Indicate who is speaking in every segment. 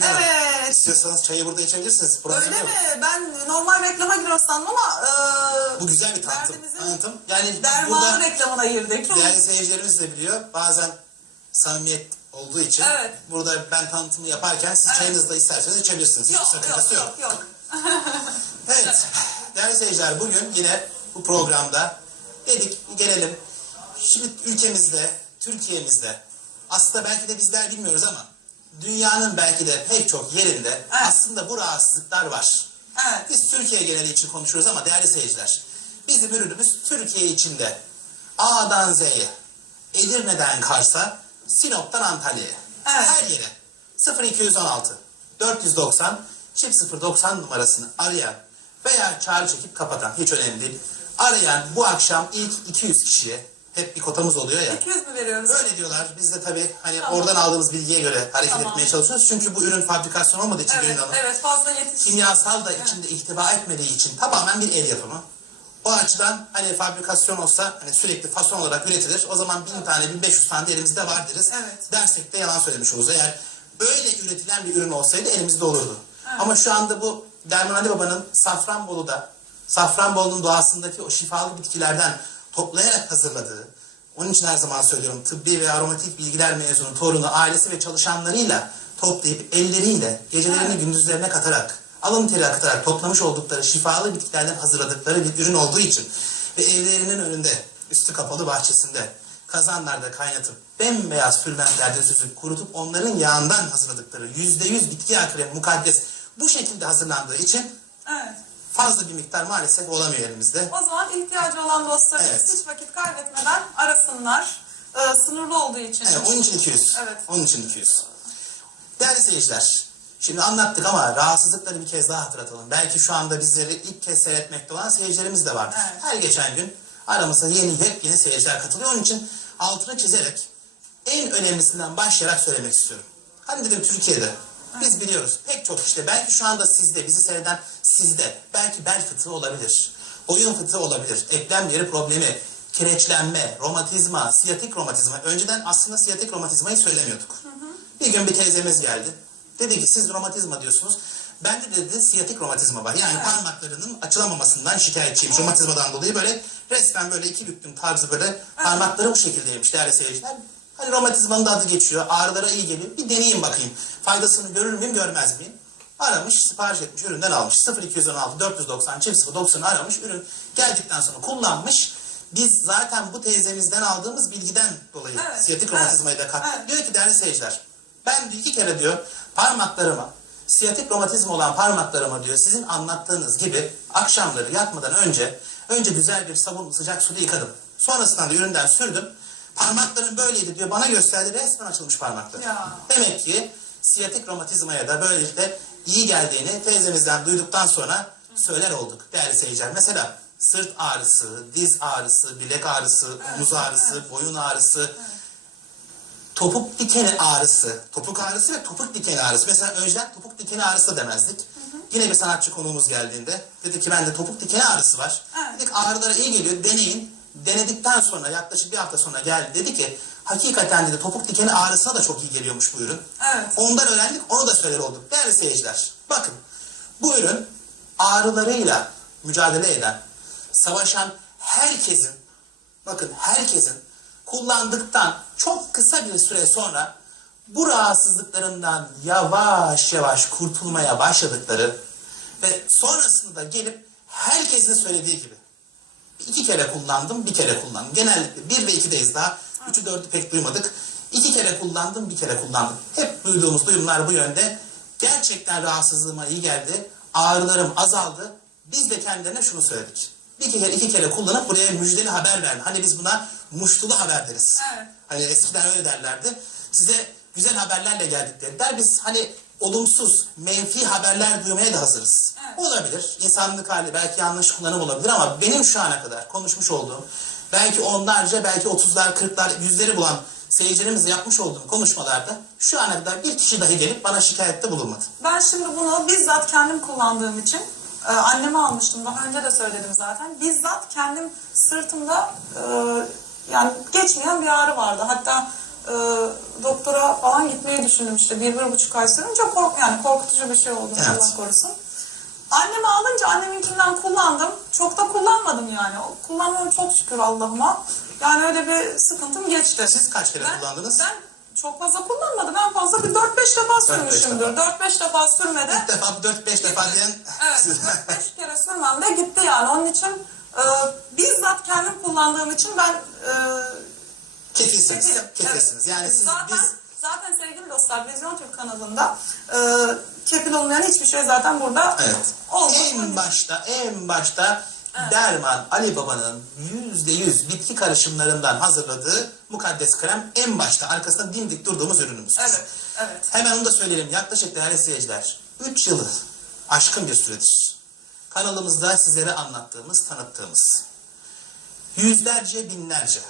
Speaker 1: Hanım,
Speaker 2: Evet.
Speaker 1: İstiyorsanız çayı burada içebilirsiniz. Problem
Speaker 2: Öyle
Speaker 1: yok.
Speaker 2: mi? Ben normal reklama giriyor sandım ama e,
Speaker 1: Bu güzel bir tanıtım.
Speaker 2: Derdimizin
Speaker 1: tanıtım. Yani
Speaker 2: dermanı
Speaker 1: burada
Speaker 2: reklamına girdik.
Speaker 1: değerli seyircilerimiz de biliyor. Bazen samimiyet olduğu için
Speaker 2: Evet.
Speaker 1: burada ben tanıtımı yaparken siz
Speaker 2: Evet.
Speaker 1: çayınızı da isterseniz içebilirsiniz.
Speaker 2: Yok,
Speaker 1: sakıncası
Speaker 2: yok,
Speaker 1: yok.
Speaker 2: yok, yok.
Speaker 1: Evet. Değerli seyirciler bugün yine bu programda dedik gelelim. Şimdi ülkemizde, Türkiye'mizde aslında belki de bizler bilmiyoruz ama dünyanın belki de pek çok yerinde
Speaker 2: Evet.
Speaker 1: aslında bu rahatsızlıklar var.
Speaker 2: Evet.
Speaker 1: Biz Türkiye geneli için konuşuyoruz ama değerli seyirciler bizim ürünümüz Türkiye içinde A'dan Z'ye, Edirne'den Kars'a, Sinop'tan Antalya'ya.
Speaker 2: Evet.
Speaker 1: Her yere 0216 490 çift 090 numarasını arayan veya çağrı çekip kapatan hiç önemli değil. Arayan bu akşam ilk 200 kişiye hep bir kotamız oluyor ya.
Speaker 2: 200 mü veriyoruz?
Speaker 1: Öyle diyorlar. Biz de tabii hani
Speaker 2: Tamam.
Speaker 1: oradan aldığımız bilgiye göre hareket
Speaker 2: Tamam.
Speaker 1: etmeye çalışıyoruz. Çünkü bu ürün fabrikasyon olmadığı için
Speaker 2: Evet,
Speaker 1: Hanım
Speaker 2: evet fazla yetiş.
Speaker 1: kimyasal da içinde ihtiva etmediği için tamamen bir el yapımı. O açıdan hani fabrikasyon olsa hani sürekli fason olarak üretilir. O zaman bin tane, bin beş yüz tane de elimizde var deriz.
Speaker 2: Evet.
Speaker 1: Dersek de yalan söylemiş oluruz. Eğer böyle üretilen bir ürün olsaydı elimizde olurdu. Ama şu anda bu Derman Ali Baba'nın Safranbolu'da, Safranbolu'nun doğasındaki o şifalı bitkilerden toplayarak hazırladığı, onun için her zaman söylüyorum tıbbi ve aromatik bilgiler mezunu torunu, ailesi ve çalışanlarıyla toplayıp elleriyle gecelerini gündüzlerine katarak, alın teri akıtarak toplamış oldukları şifalı bitkilerden hazırladıkları bir ürün olduğu için ve evlerinin önünde, üstü kapalı bahçesinde kazanlarda kaynatıp bembeyaz fülmentlerde süzüp kurutup onların yağından hazırladıkları yüzde yüz bitki kremi mukaddes bu şekilde hazırlandığı için
Speaker 2: Evet.
Speaker 1: Fazla bir miktar maalesef olamıyor elimizde.
Speaker 2: O zaman ihtiyacı olan dostlarımız
Speaker 1: Evet.
Speaker 2: hiç vakit kaybetmeden arasınlar. Ee, sınırlı olduğu için.
Speaker 1: Evet, onun için 200.
Speaker 2: Evet.
Speaker 1: Onun için 200. Değerli seyirciler, şimdi anlattık ama rahatsızlıkları bir kez daha hatırlatalım. Belki şu anda bizleri ilk kez seyretmekte olan seyircilerimiz de vardır.
Speaker 2: Evet.
Speaker 1: Her geçen gün aramıza yeni yepyeni seyirciler katılıyor. Onun için altını çizerek en önemlisinden başlayarak söylemek istiyorum. Hani dedim Türkiye'de biz biliyoruz pek çok işte belki şu anda sizde bizi seyreden sizde belki bel fıtığı olabilir. Boyun fıtığı olabilir. Eklem yeri problemi, kireçlenme, romatizma, siyatik romatizma. Önceden aslında siyatik romatizmayı söylemiyorduk. Bir gün bir teyzemiz geldi. Dedi ki siz romatizma diyorsunuz. Bende de dedi siyatik romatizma var. Yani parmaklarının açılamamasından şikayetçiyim. Romatizmadan dolayı böyle resmen böyle iki büktüm tarzı böyle parmakları bu şekildeymiş değerli seyirciler. Hani romatizmanın da adı geçiyor. Ağrılara iyi geliyor. Bir deneyeyim bakayım. Faydasını görür müyüm görmez miyim? Aramış, sipariş etmiş, üründen almış. 0216 490 çift 090'ı aramış. Ürün geldikten sonra kullanmış. Biz zaten bu teyzemizden aldığımız bilgiden dolayı
Speaker 2: Evet,
Speaker 1: siyatik
Speaker 2: evet,
Speaker 1: romatizmayı da kattık.
Speaker 2: evet.
Speaker 1: Diyor ki değerli seyirciler, ben iki kere diyor parmaklarıma, siyatik romatizma olan parmaklarıma diyor sizin anlattığınız gibi akşamları yatmadan önce önce güzel bir sabun sıcak suyla yıkadım. Sonrasında da üründen sürdüm. Parmaklarım böyleydi diyor. Bana gösterdi resmen açılmış parmaklar.
Speaker 2: Ya.
Speaker 1: Demek ki siyatik romatizmaya da böylelikle iyi geldiğini teyzemizden duyduktan sonra söyler olduk değerli seyirciler. Mesela sırt ağrısı, diz ağrısı, bilek ağrısı, omuz ağrısı, boyun ağrısı, topuk dikeni ağrısı, topuk ağrısı ve topuk dikeni ağrısı. Mesela önceden topuk dikeni ağrısı da demezdik. Yine bir sanatçı konuğumuz geldiğinde dedi ki bende topuk dikeni ağrısı var. Dedik ağrılara iyi geliyor deneyin. Denedikten sonra yaklaşık bir hafta sonra geldi dedi ki hakikaten dedi topuk dikeni ağrısına da çok iyi geliyormuş bu ürün.
Speaker 2: Evet.
Speaker 1: Ondan öğrendik onu da söyler olduk. Değerli seyirciler bakın bu ürün ağrılarıyla mücadele eden, savaşan herkesin bakın herkesin kullandıktan çok kısa bir süre sonra bu rahatsızlıklarından yavaş yavaş kurtulmaya başladıkları ve sonrasında gelip herkesin söylediği gibi iki kere kullandım, bir kere kullandım. Genellikle bir ve ikideyiz daha. Üçü dördü pek duymadık. İki kere kullandım, bir kere kullandım. Hep duyduğumuz duyumlar bu yönde. Gerçekten rahatsızlığıma iyi geldi. Ağrılarım azaldı. Biz de kendilerine şunu söyledik. Bir kere, iki kere kullanıp buraya müjdeli haber verdi. Hani biz buna muştulu haber deriz.
Speaker 2: Evet.
Speaker 1: Hani eskiden öyle derlerdi. Size güzel haberlerle geldik dediler. Biz hani olumsuz, menfi haberler duymaya da hazırız.
Speaker 2: Evet.
Speaker 1: Olabilir. İnsanlık hali belki yanlış kullanım olabilir ama benim şu ana kadar konuşmuş olduğum belki onlarca, belki otuzlar, kırklar, yüzleri bulan seyircilerimizle yapmış olduğum konuşmalarda şu ana kadar bir kişi dahi gelip bana şikayette bulunmadı.
Speaker 2: Ben şimdi bunu bizzat kendim kullandığım için e, anneme almıştım. Daha önce de söyledim zaten. Bizzat kendim sırtımda e, yani geçmeyen bir ağrı vardı. Hatta e, doktora falan gitmeyi düşündüm işte bir, bir buçuk ay sürünce kork yani korkutucu bir şey oldu
Speaker 1: Evet.
Speaker 2: Allah korusun. Annemi alınca anneminkinden kullandım. Çok da kullanmadım yani. O Kullanmıyorum çok şükür Allah'ıma. Yani öyle bir sıkıntım geçti.
Speaker 1: Siz kaç kere
Speaker 2: Ben-
Speaker 1: kullandınız?
Speaker 2: Ben çok fazla kullanmadım. En fazla bir 4-5 defa sürmüşümdür. 4-5 defa sürmede.
Speaker 1: İlk defa 4-5 defa diyen
Speaker 2: Evet,
Speaker 1: siz.
Speaker 2: 4-5 kere sürmem de gitti yani. Onun için e, bizzat kendim kullandığım için ben e,
Speaker 1: Kefilsiniz.
Speaker 2: Evet.
Speaker 1: Yani siz
Speaker 2: zaten,
Speaker 1: biz
Speaker 2: zaten sevgili dostlar Vizyon Türk kanalında e, kefil olmayan hiçbir şey zaten burada
Speaker 1: Evet.
Speaker 2: olmaz.
Speaker 1: En başta, en başta Derman Ali Baba'nın yüzde yüz bitki karışımlarından hazırladığı mukaddes krem en başta arkasında dimdik durduğumuz ürünümüz.
Speaker 2: Evet, evet.
Speaker 1: Hemen onu da söyleyelim. Yaklaşık değerli seyirciler 3 yılı aşkın bir süredir. Kanalımızda sizlere anlattığımız, tanıttığımız yüzlerce, binlerce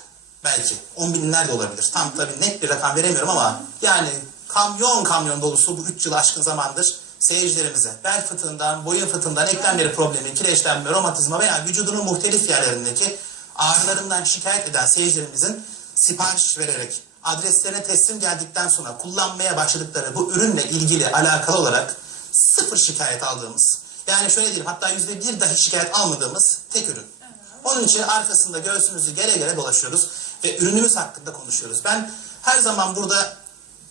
Speaker 1: belki on binler de olabilir. Tam tabii net bir rakam veremiyorum ama yani kamyon kamyon dolusu bu 3 yıl aşkın zamandır seyircilerimize bel fıtığından, boyun fıtığından, eklemleri problemi, kireçlenme, romatizma veya vücudunun muhtelif yerlerindeki ağrılarından şikayet eden seyircilerimizin sipariş vererek adreslerine teslim geldikten sonra kullanmaya başladıkları bu ürünle ilgili alakalı olarak sıfır şikayet aldığımız yani şöyle diyeyim hatta yüzde bir dahi şikayet almadığımız tek ürün. Onun için arkasında göğsümüzü gere gere dolaşıyoruz ve ürünümüz hakkında konuşuyoruz. Ben her zaman burada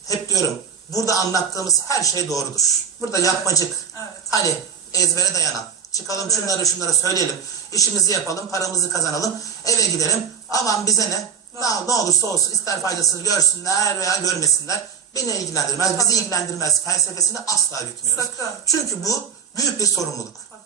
Speaker 1: hep diyorum burada anlattığımız her şey doğrudur. Burada yapmacık
Speaker 2: Evet.
Speaker 1: hani ezbere dayanan çıkalım şunları şunları söyleyelim işimizi yapalım paramızı kazanalım eve gidelim aman bize ne ne, ne olursa olsun ister faydasını görsünler veya görmesinler beni ilgilendirmez bizi ilgilendirmez felsefesini asla gütmüyoruz.
Speaker 2: Sakın.
Speaker 1: Çünkü bu büyük bir sorumluluk.
Speaker 2: Tabii.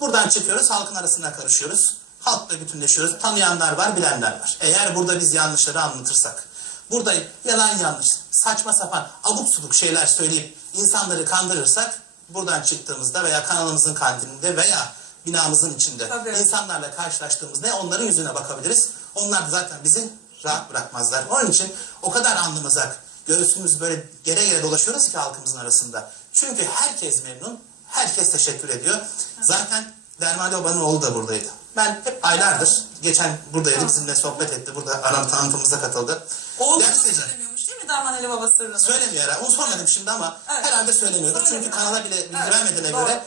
Speaker 1: Buradan çıkıyoruz, halkın arasına karışıyoruz. Halkla bütünleşiyoruz. Tanıyanlar var, bilenler var. Eğer burada biz yanlışları anlatırsak, burada yalan yanlış, saçma sapan, abuk subuk şeyler söyleyip insanları kandırırsak, buradan çıktığımızda veya kanalımızın kantininde veya binamızın içinde
Speaker 2: Tabii.
Speaker 1: insanlarla karşılaştığımızda ne onların yüzüne bakabiliriz. Onlar da zaten bizi rahat bırakmazlar. Onun için o kadar alnımızak, göğsümüz böyle gere gere dolaşıyoruz ki halkımızın arasında. Çünkü herkes memnun, herkes teşekkür ediyor. Zaten Derman Baba'nın oğlu da buradaydı. Ben hep aylardır, geçen buradaydı, bizimle sohbet etti. Burada ana tanıtımımıza katıldı.
Speaker 2: Oğlum da söylemiyormuş değil mi Derman Ali Baba sırrını?
Speaker 1: Söylemiyor herhalde. Onu sormadım şimdi ama
Speaker 2: Evet.
Speaker 1: herhalde söylemiyordur. Çünkü
Speaker 2: Söylemiyor.
Speaker 1: kanala bile bilgi
Speaker 2: Evet,
Speaker 1: vermediğine
Speaker 2: doğru.
Speaker 1: göre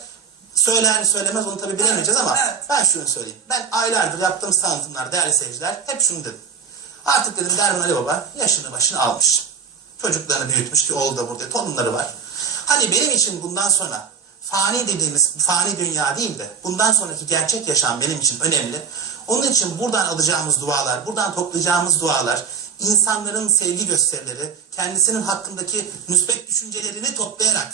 Speaker 1: söyler söylemez onu tabii bilemeyeceğiz ama
Speaker 2: evet.
Speaker 1: ben şunu söyleyeyim. Ben aylardır yaptığımız tanıtımlar değerli seyirciler hep şunu dedim. Artık dedim Derman Ali Baba yaşını başını almış. Çocuklarını büyütmüş ki oğlu da burada torunları var. Hani benim için bundan sonra fani dediğimiz fani dünya değil de bundan sonraki gerçek yaşam benim için önemli. Onun için buradan alacağımız dualar, buradan toplayacağımız dualar, insanların sevgi gösterileri, kendisinin hakkındaki müsbet düşüncelerini toplayarak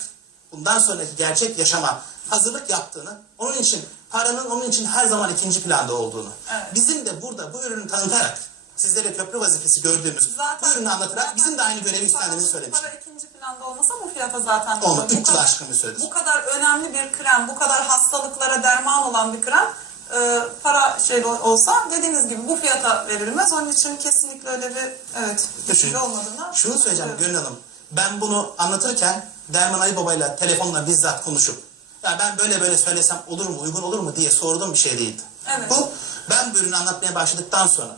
Speaker 1: bundan sonraki gerçek yaşama hazırlık yaptığını, onun için paranın onun için her zaman ikinci planda olduğunu,
Speaker 2: Evet.
Speaker 1: bizim de burada bu ürünü tanıtarak sizlere köprü vazifesi gördüğümüz
Speaker 2: Zaten-
Speaker 1: bu ürünü anlatarak
Speaker 2: zaten
Speaker 1: bizim de aynı görevi üstlendiğimizi söylemiştim.
Speaker 2: Para ikinci planda olmasa bu fiyata zaten
Speaker 1: Onu
Speaker 2: Bu kadar-
Speaker 1: aşkın bir süredir.
Speaker 2: Bu kadar önemli bir krem, bu kadar hastalıklara derman olan bir krem e, para şey olsa dediğiniz gibi bu fiyata verilmez. Onun için kesinlikle öyle bir evet düşünce olmadığına.
Speaker 1: Şunu söyleyeceğim Gönül Hanım. Ben bunu anlatırken Derman Ali Baba'yla telefonla bizzat konuşup ya ben böyle böyle söylesem olur mu, uygun olur mu diye sorduğum bir şey değildi.
Speaker 2: Evet.
Speaker 1: Bu ben bu ürünü anlatmaya başladıktan sonra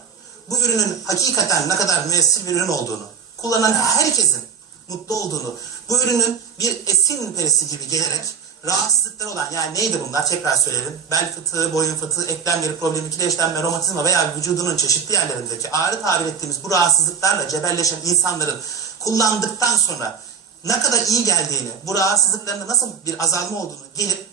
Speaker 1: bu ürünün hakikaten ne kadar müessir bir ürün olduğunu, kullanan herkesin mutlu olduğunu, bu ürünün bir esin perisi gibi gelerek rahatsızlıkları olan yani neydi bunlar tekrar söyleyelim. Bel fıtığı, boyun fıtığı, eklem yeri problemi, kireçlenme, romatizma veya vücudunun çeşitli yerlerindeki ağrı tabir ettiğimiz bu rahatsızlıklarla cebelleşen insanların kullandıktan sonra ne kadar iyi geldiğini, bu rahatsızlıklarında nasıl bir azalma olduğunu gelip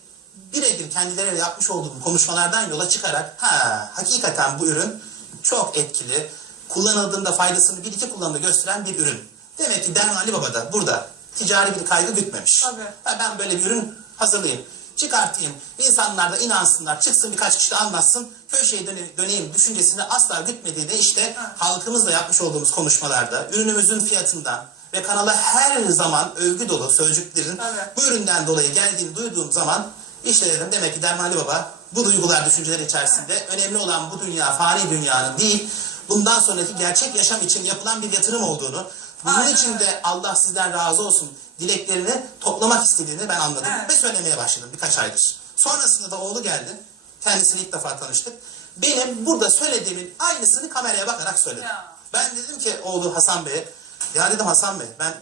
Speaker 1: birebir kendileriyle yapmış olduğum konuşmalardan yola çıkarak ha hakikaten bu ürün çok etkili, kullanıldığında faydasını bir iki kullanımda gösteren bir ürün. Demek ki Derman Ali Baba da burada ticari bir kaygı gütmemiş.
Speaker 2: Tabii.
Speaker 1: Ben böyle bir ürün hazırlayayım, çıkartayım, insanlar da inansınlar, çıksın birkaç kişi de anlatsın, köşeye döne- döneyim düşüncesini asla gütmediği de işte halkımızla yapmış olduğumuz konuşmalarda, ürünümüzün fiyatından ve kanala her zaman övgü dolu sözcüklerin
Speaker 2: Tabii.
Speaker 1: bu üründen dolayı geldiğini duyduğum zaman işte dedim demek ki Derman Ali Baba bu duygular, düşünceler içerisinde önemli olan bu dünya, fani dünyanın değil, bundan sonraki gerçek yaşam için yapılan bir yatırım olduğunu, bunun
Speaker 2: Aynen
Speaker 1: için de Allah sizden razı olsun dileklerini toplamak istediğini ben anladım
Speaker 2: Evet.
Speaker 1: ve söylemeye başladım birkaç aydır. Sonrasında da oğlu geldi. Kendisiyle ilk defa tanıştık. Benim burada söylediğimin aynısını kameraya bakarak söyledi.
Speaker 2: Ya.
Speaker 1: Ben dedim ki oğlu Hasan Bey'e Ya dedim Hasan Bey ben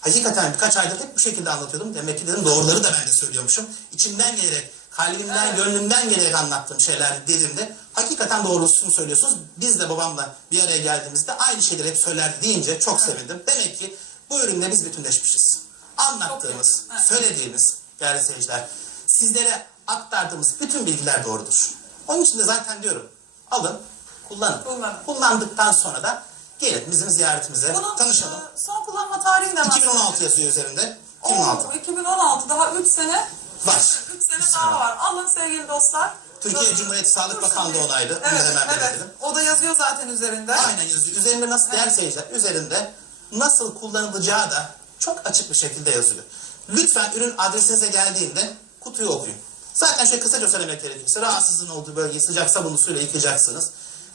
Speaker 1: hakikaten birkaç aydır hep bu şekilde anlatıyordum. Demek ki dedim doğruları da ben de söylüyormuşum. İçimden gelerek, kalbimden,
Speaker 2: Evet.
Speaker 1: gönlümden gelerek anlattığım şeyler dediğimde hakikaten doğrusunu söylüyorsunuz. Biz de babamla bir araya geldiğimizde aynı şeyleri hep söylerdi deyince çok sevindim. Demek ki bu ürünle biz bütünleşmişiz. Anlattığımız, söylediğimiz değerli seyirciler, sizlere aktardığımız bütün bilgiler doğrudur. Onun için de zaten diyorum, alın, kullanın.
Speaker 2: Kullanın.
Speaker 1: Kullandıktan sonra da gelin bizim ziyaretimize
Speaker 2: Bunun
Speaker 1: tanışalım.
Speaker 2: e, son kullanma tarihini de
Speaker 1: 2016 yazıyor üzerinde. 2016.
Speaker 2: Oo, 2016 daha 3 sene
Speaker 1: Var.
Speaker 2: 3 sene daha var. Alın sevgili dostlar.
Speaker 1: Türkiye
Speaker 2: Ee,
Speaker 1: Cumhuriyeti Sağlık Bakanlığı onaylı. Bunu
Speaker 2: Evet,
Speaker 1: hemen
Speaker 2: evet.
Speaker 1: belirtelim.
Speaker 2: O da yazıyor zaten üzerinde.
Speaker 1: Aynen yazıyor. Üzerinde nasıl değerli seyirciler, üzerinde nasıl kullanılacağı da çok açık bir şekilde yazıyor. Lütfen ürün adresinize geldiğinde kutuyu okuyun. Zaten şöyle kısaca söylemek gerekirse rahatsızlığın olduğu bölgeyi sıcak sabunlu suyla yıkayacaksınız.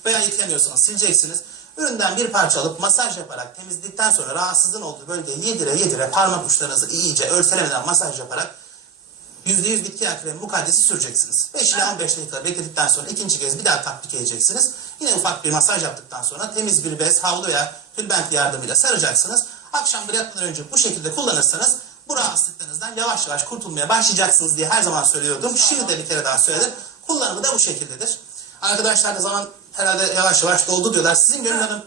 Speaker 1: Veya yıkamıyorsanız sileceksiniz. Üründen bir parça alıp masaj yaparak temizledikten sonra rahatsızlığın olduğu bölgeyi yedire yedire parmak uçlarınızı iyice örselemeden masaj yaparak %100 bitki yağı kremi mukaddesi süreceksiniz. 5 ila 15 dakika bekledikten sonra ikinci kez bir daha tatbik edeceksiniz. Yine ufak bir masaj yaptıktan sonra temiz bir bez, havlu veya tülbent yardımıyla saracaksınız. Akşam yatmadan önce bu şekilde kullanırsanız bu rahatsızlıklarınızdan yavaş yavaş kurtulmaya başlayacaksınız diye her zaman söylüyordum. Şimdi de bir kere daha söyledim. Kullanımı da bu şekildedir. Arkadaşlar da zaman herhalde yavaş yavaş doldu diyorlar. Sizin Gönül. Hanım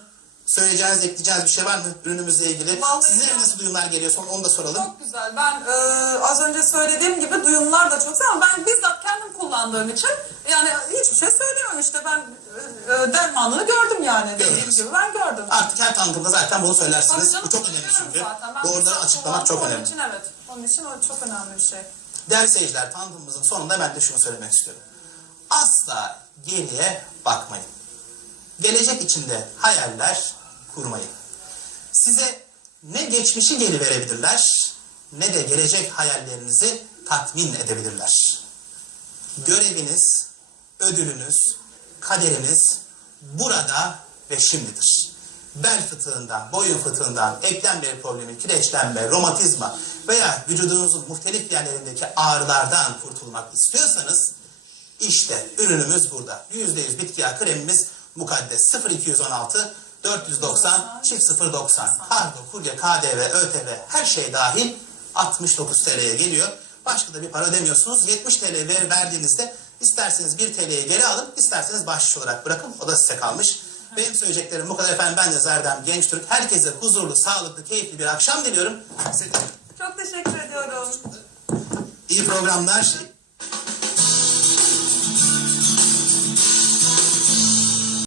Speaker 1: söyleyeceğiniz, ekleyeceğiniz bir şey var mı ürünümüzle ilgili?
Speaker 2: Vallahi ya.
Speaker 1: nasıl duyumlar geliyor? Son onu da soralım.
Speaker 2: Çok güzel. Ben e, az önce söylediğim gibi duyumlar da çok güzel ama ben bizzat kendim kullandığım için yani hiçbir şey söylemiyorum işte ben e, e, dermanını gördüm yani dediğim
Speaker 1: Gördünüz.
Speaker 2: gibi ben gördüm.
Speaker 1: Artık her tanıtımda zaten bunu söylersiniz.
Speaker 2: canım,
Speaker 1: Bu çok önemli çünkü. Doğruları açıklamak çok önemli.
Speaker 2: Onun için evet. Onun için o çok önemli bir şey.
Speaker 1: Değerli seyirciler tanıtımımızın sonunda ben de şunu söylemek istiyorum. Asla geriye bakmayın. Gelecek içinde hayaller kurmayın. Size ne geçmişi geri verebilirler ne de gelecek hayallerinizi tatmin edebilirler. Göreviniz, ödülünüz, kaderiniz burada ve şimdidir. Bel fıtığından, boyun fıtığından, eklem bel problemi, kireçlenme, romatizma veya vücudunuzun muhtelif yerlerindeki ağrılardan kurtulmak istiyorsanız işte ürünümüz burada. %100 bitki kremimiz mukaddes 0216 490 çift 090 kargo, kurye, KDV, ÖTV her şey dahil 69 TL'ye geliyor. Başka da bir para ödemiyorsunuz. 70 TL ver, verdiğinizde isterseniz 1 TL'ye geri alın, isterseniz bahşiş olarak bırakın. O da size kalmış. Benim söyleyeceklerim bu kadar efendim. Ben de Zerdem Genç Türk. Herkese huzurlu, sağlıklı, keyifli bir akşam diliyorum. Size
Speaker 2: Çok teşekkür ediyorum.
Speaker 1: iyi programlar.